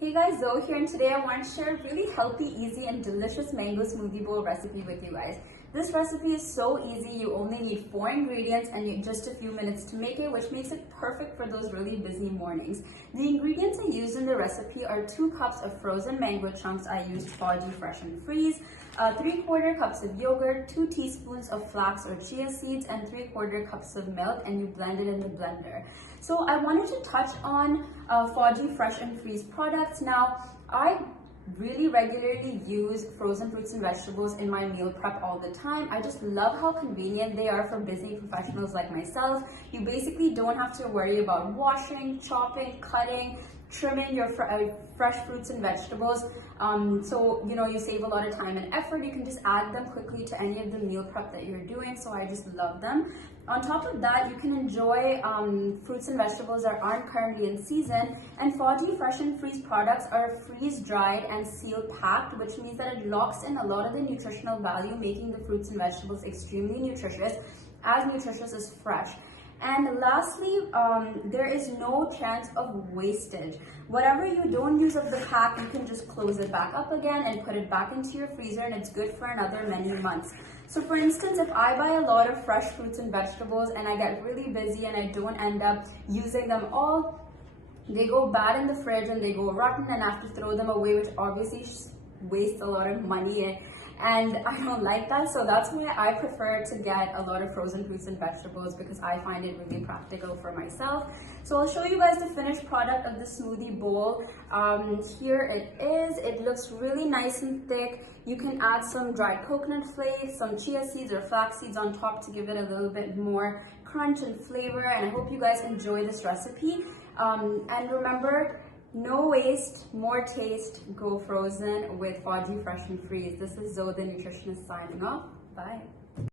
Hey guys, Zoe here, and today I want to share a really healthy, easy, and delicious mango smoothie bowl recipe with you guys. This recipe is so easy. You only need 4 ingredients and just a few minutes to make it, which makes it perfect for those really busy mornings. The ingredients I used in the recipe are 2 cups of frozen mango chunks. I used Smoothie fresh and freeze, 3/4 cups of yogurt, 2 teaspoons of flax or chia seeds, and 3/4 cups of milk, and you blend it in the blender. So I wanted to touch on Smoothie fresh and freeze products. Now, I really regularly use frozen fruits and vegetables in my meal prep all the time. I just love how convenient they are for busy professionals like myself. You basically don't have to worry about washing, chopping, cutting, trimming your fresh fruits and vegetables. So you save a lot of time and effort. You can just add them quickly to any of the meal prep that you're doing. So I just love them. On top of that, you can enjoy fruits and vegetables that aren't currently in season. And Smoothie fresh and freeze products are freeze dried and seal packed, which means that it locks in a lot of the nutritional value, making the fruits and vegetables extremely nutritious as fresh. And lastly, there is no chance of wastage. Whatever you don't use of the pack, you can just close it back up again and put it back into your freezer, and it's good for another many months. So for instance, if I buy a lot of fresh fruits and vegetables and I get really busy and I don't end up using them all, they go bad in the fridge and they go rotten, and I have to throw them away, which obviously wastes a lot of money. And I don't like that, so that's why I prefer to get a lot of frozen fruits and vegetables, because I find it really practical for myself. So I'll show you guys the finished product of the smoothie bowl. Here it is. It looks really nice and thick. You can add some dried coconut flakes, some chia seeds or flax seeds on top to give it a little bit more crunch and flavor. And I hope you guys enjoy this recipe. And remember, no waste, more taste. Go frozen with Smoothie fresh and freeze. This is Zoe, the nutritionist, signing off. Bye.